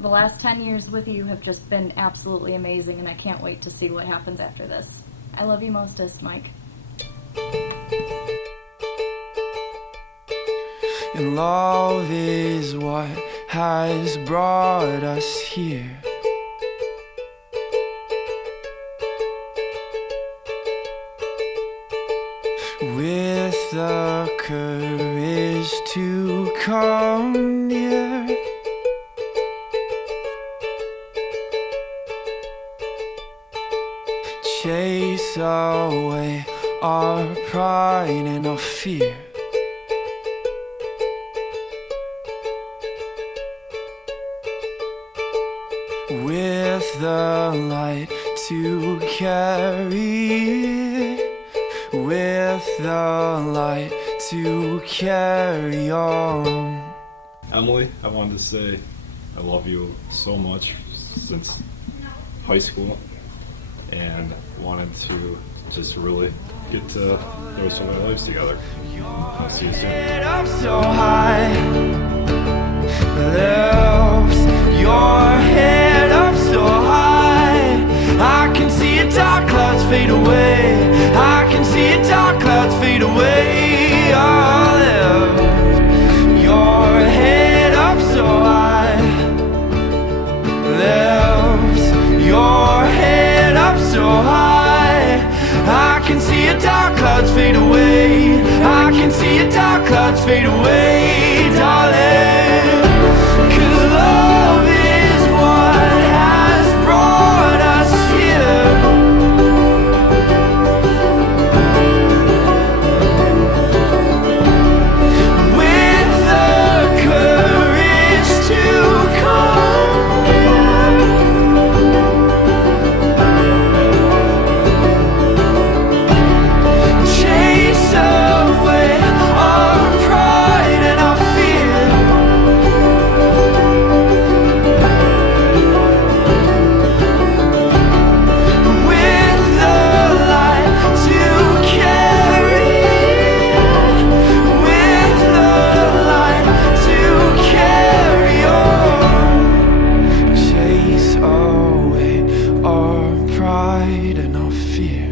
The last 10 years with you have just been absolutely amazing, and I can't wait to see what happens after this. I love you mostest, Mike. And love is what has brought us here. With the courage to come near. Chase away our pride and our fear. With the light to carry, with the light to carry on. Emily, I wanted to say I love you so much since high school, and wanted to just really get to know some of our lives together. I'll see you soon. Up so high, lift your head up so high. I can see your dark clouds fade away. I can see your dark clouds fade away. Oh, lift your head up so high. Lift your head up so high. I can see your dark clouds fade away. I can see your dark clouds fade away, darling. 'Cause love is what has brought us here. With the courage to come here. Chase away our pride and our fear. With the light to carry, with the light to carry on. Chase away our pride and our fear.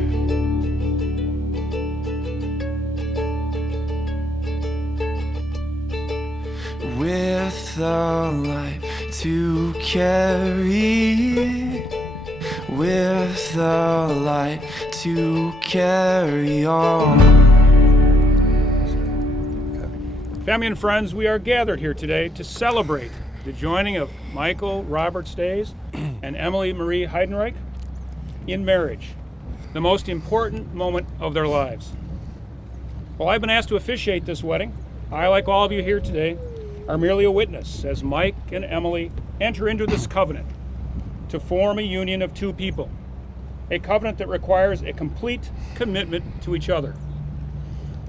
With the light to carry, with the light to carry on. Family and friends, we are gathered here today to celebrate the joining of Michael Robert Staes and Emily Marie Heidenreich in marriage, the most important moment of their lives. While I've been asked to officiate this wedding, I, like all of you here today, are merely a witness as Mike and Emily enter into this covenant to form a union of two people, a covenant that requires a complete commitment to each other.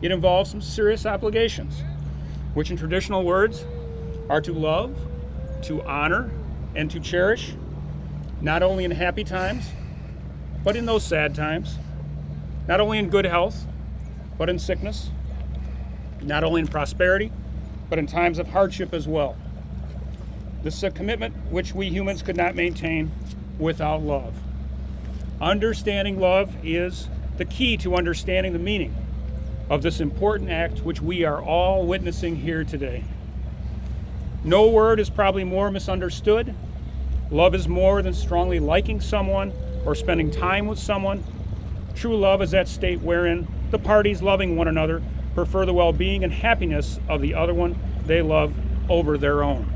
It involves some serious obligations, which in traditional words are to love, to honor, and to cherish, not only in happy times, but in those sad times, not only in good health, but in sickness, not only in prosperity, but in times of hardship as well. This is a commitment which we humans could not maintain without love. Understanding love is the key to understanding the meaning of this important act which we are all witnessing here today. No word is probably more misunderstood. Love is more than strongly liking someone or spending time with someone. True love is that state wherein the parties loving one another prefer the well-being and happiness of the other one they love over their own.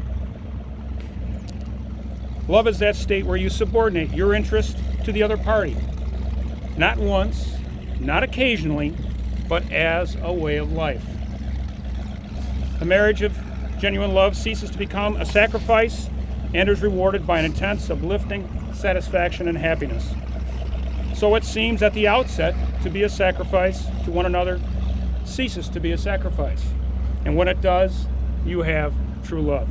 Love is that state where you subordinate your interest to the other party, not once, not occasionally, but as a way of life. A marriage of genuine love ceases to become a sacrifice and is rewarded by an intense, uplifting satisfaction and happiness. So what seems at the outset to be a sacrifice to one another ceases to be a sacrifice. And when it does, you have true love.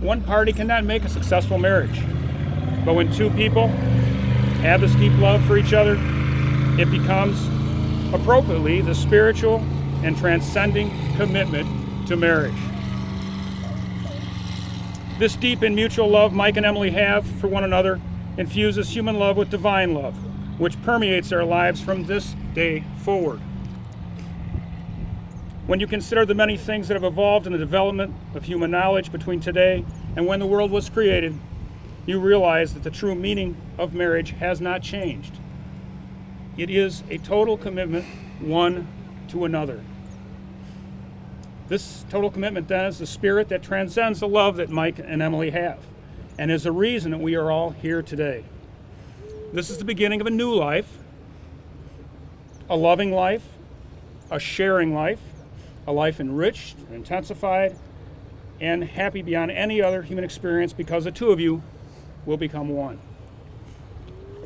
One party cannot make a successful marriage, but when two people have this deep love for each other, it becomes appropriately the spiritual and transcending commitment to marriage. This deep and mutual love Mike and Emily have for one another infuses human love with divine love, which permeates their lives from this day forward. When you consider the many things that have evolved in the development of human knowledge between today and when the world was created, you realize that the true meaning of marriage has not changed. It is a total commitment one to another. This total commitment then is the spirit that transcends the love that Mike and Emily have, and is the reason that we are all here today. This is the beginning of a new life, a loving life, a sharing life, a life enriched, intensified, and happy beyond any other human experience, because the two of you will become one.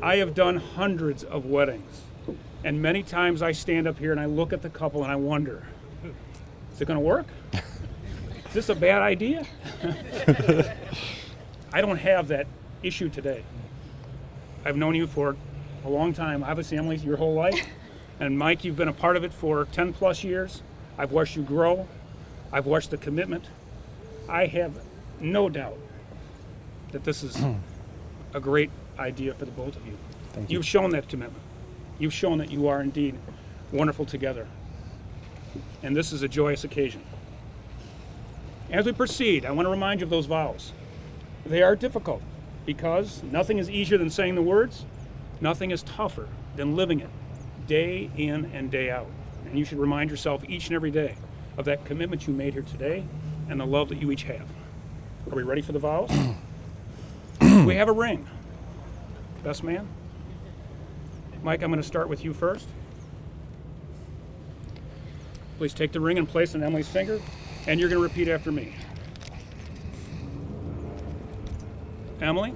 I have done hundreds of weddings, and many times I stand up here and I look at the couple and I wonder, is it going to work? Is this a bad idea? I don't have that issue today. I've known you for a long time, obviously, Emily, your whole life. And Mike, you've been a part of it for 10 plus years. I've watched you grow. I've watched the commitment. I have no doubt that this is a great idea for the both of you. Thank you. You've shown that commitment. You've shown that you are indeed wonderful together. And this is a joyous occasion. As we proceed, I want to remind you of those vows. They are difficult because nothing is easier than saying the words. Nothing is tougher than living it day in and day out. And you should remind yourself each and every day of that commitment you made here today and the love that you each have. Are we ready for the vows? We have a ring. Best man? Mike, I'm going to start with you first. Please take the ring and place it on Emily's finger, and you're going to repeat after me. Emily?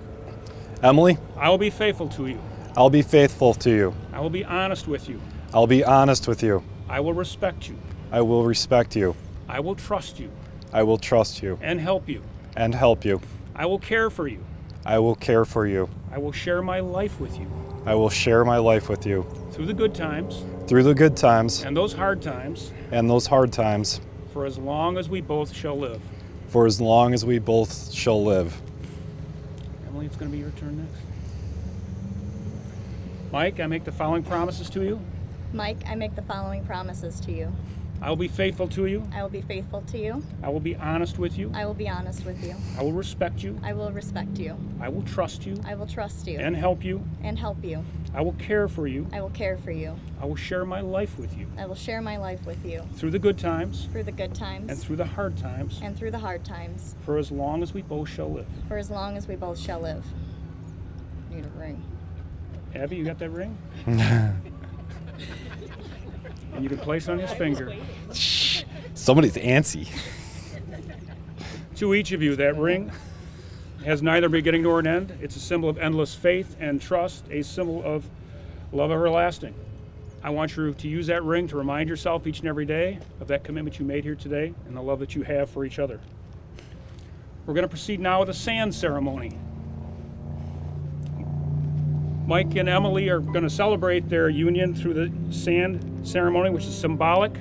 Emily, I will be faithful to you. I'll be faithful to you. I will be honest with you. I'll be honest with you. I will respect you. I will respect you. I will trust you I will trust you and help you. and help you. I will care for you. I will care for you. I will share my life with you I will share my life with you through the good times through the good times and those hard times and those hard times for as long as we both shall live. for as long as we both shall live. Emily, it's going to be your turn next. Mike, I make the following promises to you. Mike, I make the following promises to you. I will be faithful to you. I will be faithful to you. I will be honest with you. I will be honest with you. I will respect you. I will respect you. I will trust you I will trust you and help you. and help you. I will care for you. I will care for you. I will share my life with you I will share my life with you through the good times through the good times and through the hard times and through the hard times for as long as we both shall live. for as long as we both shall live. Need a ring. Abby, you got that ring? And you can place it on his finger. Somebody's antsy. To each of you, that ring has neither beginning nor an end. It's a symbol of endless faith and trust, a symbol of love everlasting. I want you to use that ring to remind yourself each and every day of that commitment you made here today and the love that you have for each other. We're going to proceed now with a sand ceremony. Mike and Emily are going to celebrate their union through the sand ceremony, which is symbolic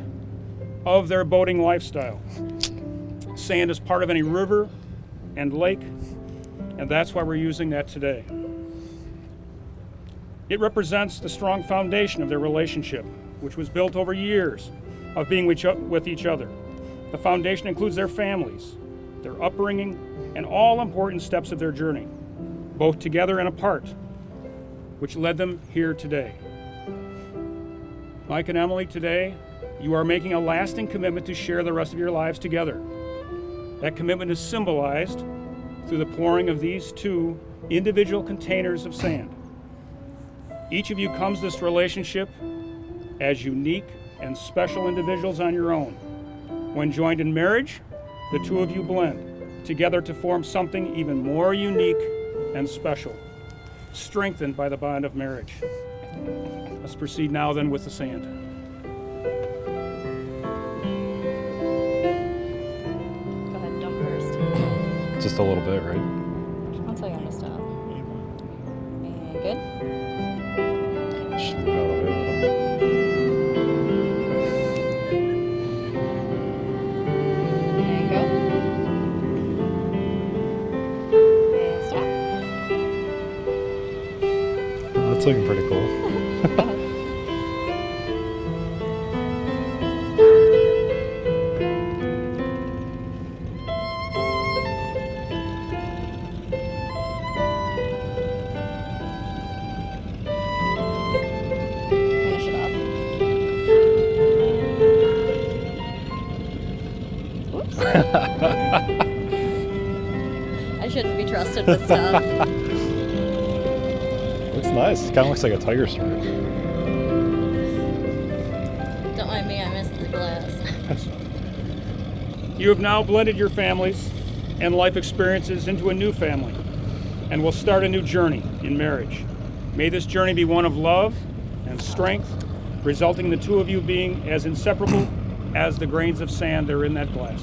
of their boating lifestyle. Sand is part of any river and lake, and that's why we're using that today. It represents the strong foundation of their relationship, which was built over years of being with each other. The foundation includes their families, their upbringing, and all important steps of their journey, both together and apart, which led them here today. Mike and Emily, today, you are making a lasting commitment to share the rest of your lives together. That commitment is symbolized through the pouring of these two individual containers of sand. Each of you comes to this relationship as unique and special individuals on your own. When joined in marriage, the two of you blend together to form something even more unique and special, strengthened by the bond of marriage. Let's proceed now then with the sand. Go ahead, dump first. Just a little bit, right? I'll tell you when to stop. And good? Just move out of the way a little bit. And go. That's looking pretty cool. Finish it off. Whoops. I shouldn't be trusted with stuff. Looks nice. It kind of looks like a tiger stripe. Don't mind me, I missed the glass. You have now blended your families and life experiences into a new family and will start a new journey in marriage. May this journey be one of love and strength, resulting in the two of you being as inseparable as the grains of sand that are in that glass.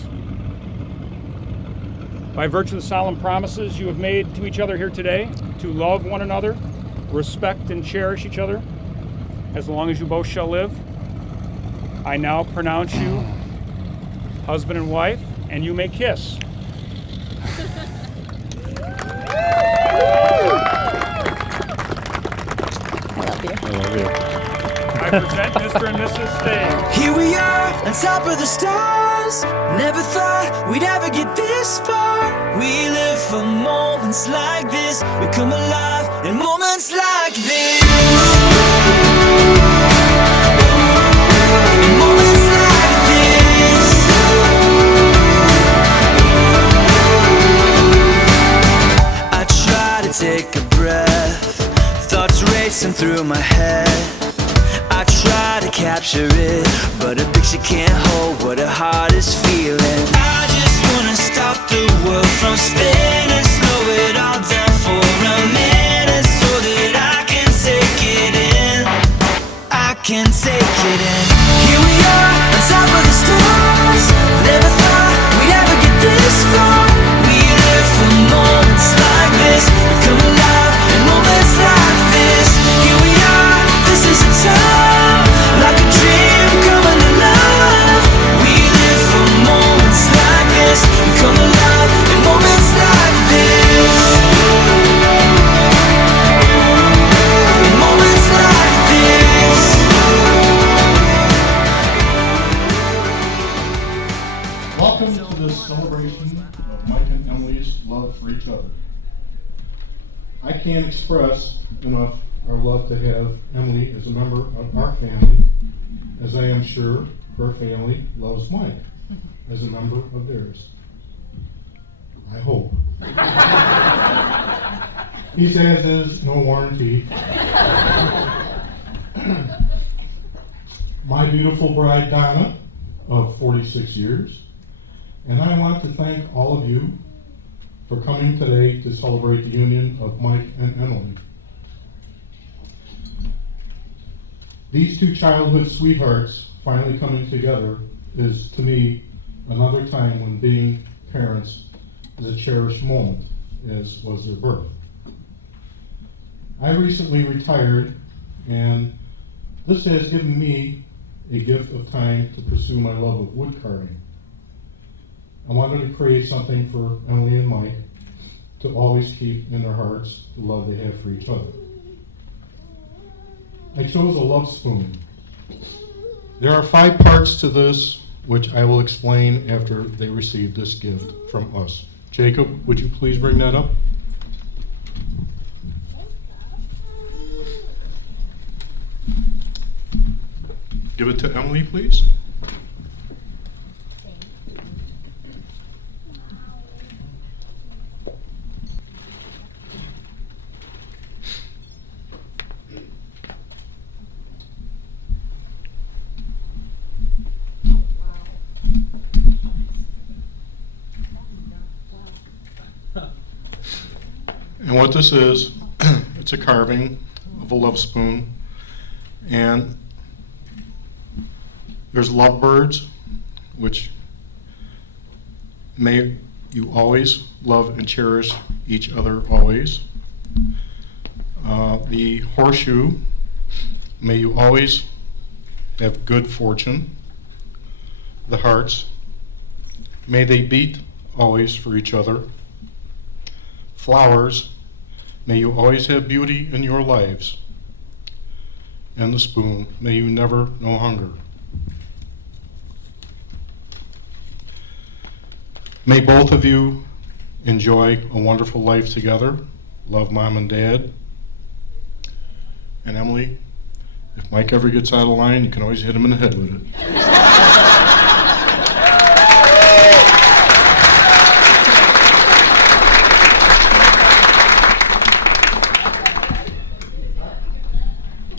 By virtue of the solemn promises you have made to each other here today, to love one another, respect and cherish each other, as long as you both shall live, I now pronounce you husband and wife, and you may kiss. I love you. I love you. I present Mr. and Mrs. Staes. Here we are on top of the stars. Never thought we'd ever get this far. We live for moments like this. We come alive in moments like this. In moments like this. I try to take a breath, thoughts racing through my head. I try to capture it, but a picture can't hold what a heart is feeling. I just wanna stop the world from spinning, slow it all down for a minute, so that I can take it in. I can take it in. Here we are, on top of the stars. Never thought we'd ever get this far. We live for moments like this. We come alive in moments like this. Here we are, this is a time, like a dream coming to life. We live for moments like this. We come alive in moments like this. In moments like this. Welcome to this celebration of Mike and Emily's love for each other. I can't express enough our love to have Emily as a member of our family, as I am sure her family loves Mike as a member of theirs. I hope. He says there's no warranty. My beautiful bride Donna, of 46 years, and I want to thank all of you for coming today to celebrate the union of Mike and Emily. These two childhood sweethearts finally coming together is, to me, another time when being parents is a cherished moment, as was their birth. I recently retired, and this has given me a gift of time to pursue my love of wood carving. I wanted to create something for Emily and Mike to always keep in their hearts the love they have for each other. I chose a love spoon. There are 5 parts to this, which I will explain after they receive this gift from us. Jacob, would you please bring that up? Give it to Emily, please. And what this is, it's a carving of a love spoon, and there's lovebirds, which may you always love and cherish each other always. The horseshoe, may you always have good fortune. The hearts, may they beat always for each other. Flowers, may you always have beauty in your lives. and the spoon. May you never know hunger. May both of you enjoy a wonderful life together. Love, Mom and Dad. And Emily, if Mike ever gets out of line, you can always hit him in the head with it.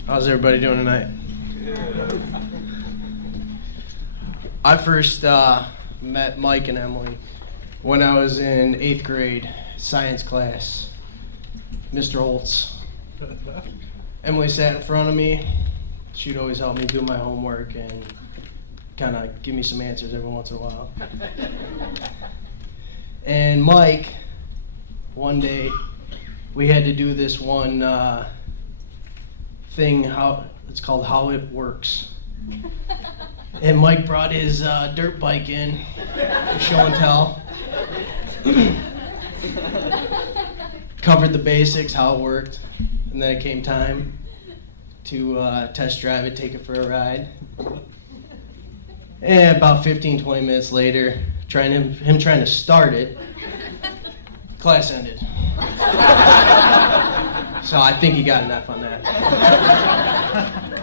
How's everybody doing tonight? I first met Mike and Emily when I was in 8th grade science class. Mr. Holtz. Emily sat in front of me. She'd always help me do my homework and kind of give me some answers every once in a while. And Mike, one day, we had to do this one thing, it's called How It Works. And Mike brought his dirt bike in for show and tell. Covered the basics, how it worked, and then it came time to test drive it, take it for a ride. And about 15-20 minutes later, him trying to start it, class ended. So I think he got an F on that.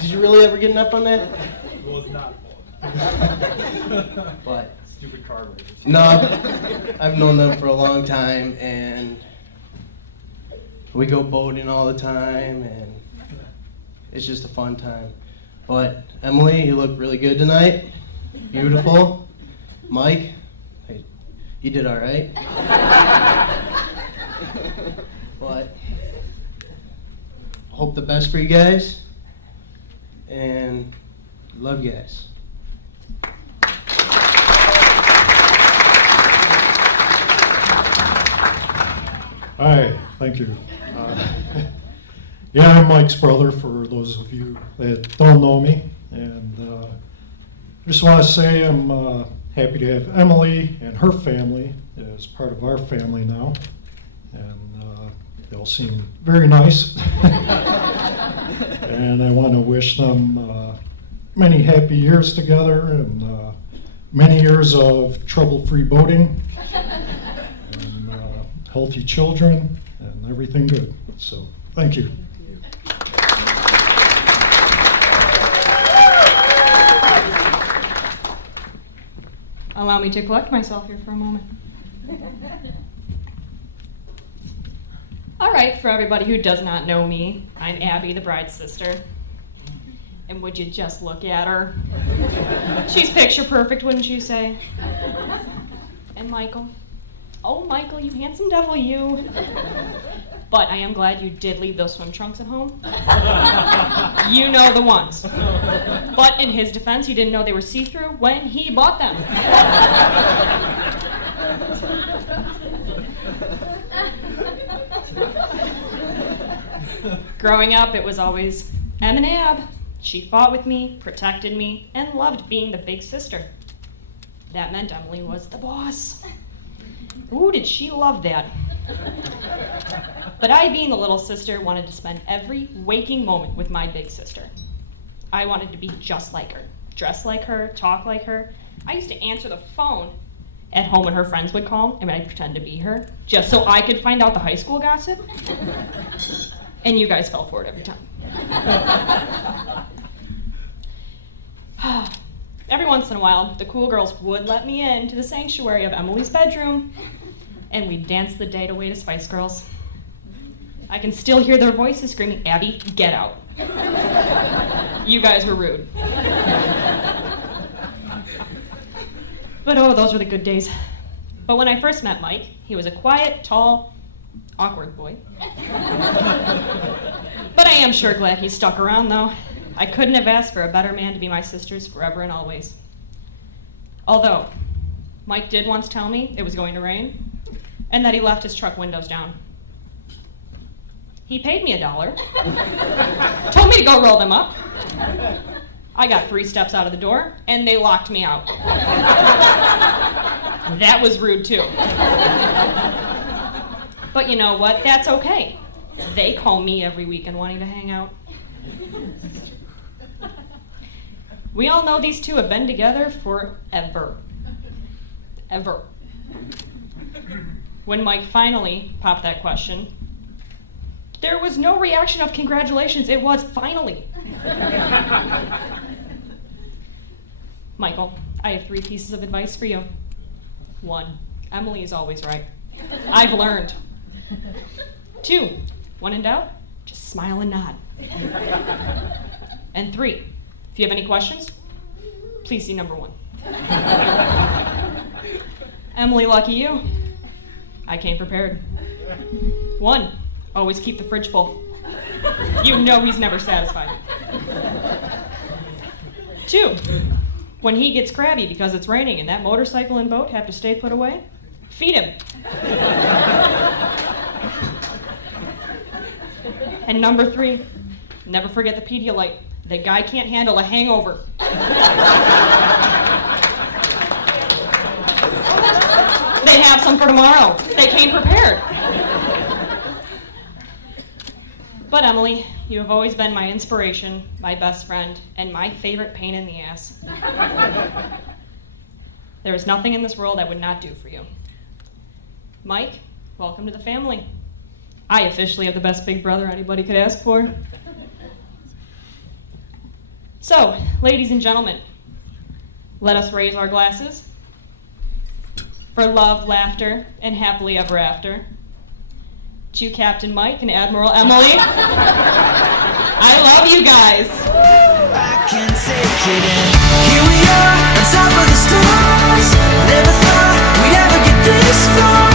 Did you really ever get an F on that? It was not. But Stupid car race. no, I've known them for a long time, and we go boating all the time, and it's just a fun time. But Emily, you look really good tonight. Beautiful. Mike, hey, you did all right. But hope the best for you guys, and love you guys. Hi, thank you. Yeah, I'm Mike's brother, for those of you that don't know me. And just want to say I'm happy to have Emily and her family as part of our family now. And they all seem very nice. And I want to wish them many happy years together and many years of trouble-free boating. Healthy children, and everything good. So, thank you. Allow me to collect myself here for a moment. All right, for everybody who does not know me, I'm Abby, the bride's sister. And would you just look at her? She's picture perfect, wouldn't you say? And Michael? Oh, Michael, you handsome devil, you. But I am glad you did leave those swim trunks at home. You know the ones. But in his defense, he didn't know they were see-through when he bought them. Growing up, it was always Em and Ab. She fought with me, protected me, and loved being the big sister. That meant Emily was the boss. Ooh, did she love that. But I, being the little sister, wanted to spend every waking moment with my big sister. I wanted to be just like her, dress like her, talk like her. I used to answer the phone at home when her friends would call, and I'd pretend to be her, just so I could find out the high school gossip. And you guys fell for it every time. Every once in a while, the cool girls would let me into the sanctuary of Emily's bedroom, and we'd dance the date away to Spice Girls. I can still hear their voices screaming, "Abby, get out." You guys were rude. But oh, those were the good days. But when I first met Mike, he was a quiet, tall, awkward boy. But I am sure glad he stuck around, though. I couldn't have asked for a better man to be my sister's forever and always. Although, Mike did once tell me it was going to rain, and that he left his truck windows down. He paid me $1, told me to go roll them up. I got 3 steps out of the door, and they locked me out. That was rude, too. But you know what? That's okay. They call me every weekend wanting to hang out. We all know these two have been together forever. Ever. When Mike finally popped that question, there was no reaction of congratulations. It was finally. Michael, I have 3 pieces of advice for you. 1, Emily is always right. I've learned. 2, when in doubt, just smile and nod. And 3, if you have any questions, please see number 1. Emily, lucky you. I came prepared. 1, always keep the fridge full. You know he's never satisfied. 2, when he gets crabby because it's raining and that motorcycle and boat have to stay put away, feed him. And number 3, never forget the Pedialyte. The guy can't handle a hangover. They have some for tomorrow. They came prepared. But Emily, you have always been my inspiration, my best friend, and my favorite pain in the ass. There is nothing in this world I would not do for you. Mike, welcome to the family. I officially have the best big brother anybody could ask for. So, ladies and gentlemen, let us raise our glasses for love, laughter, and happily ever after to Captain Mike and Admiral Emily. I love you guys. I can take it in. Here we are, on top of the stars. Never thought we'd ever get this far.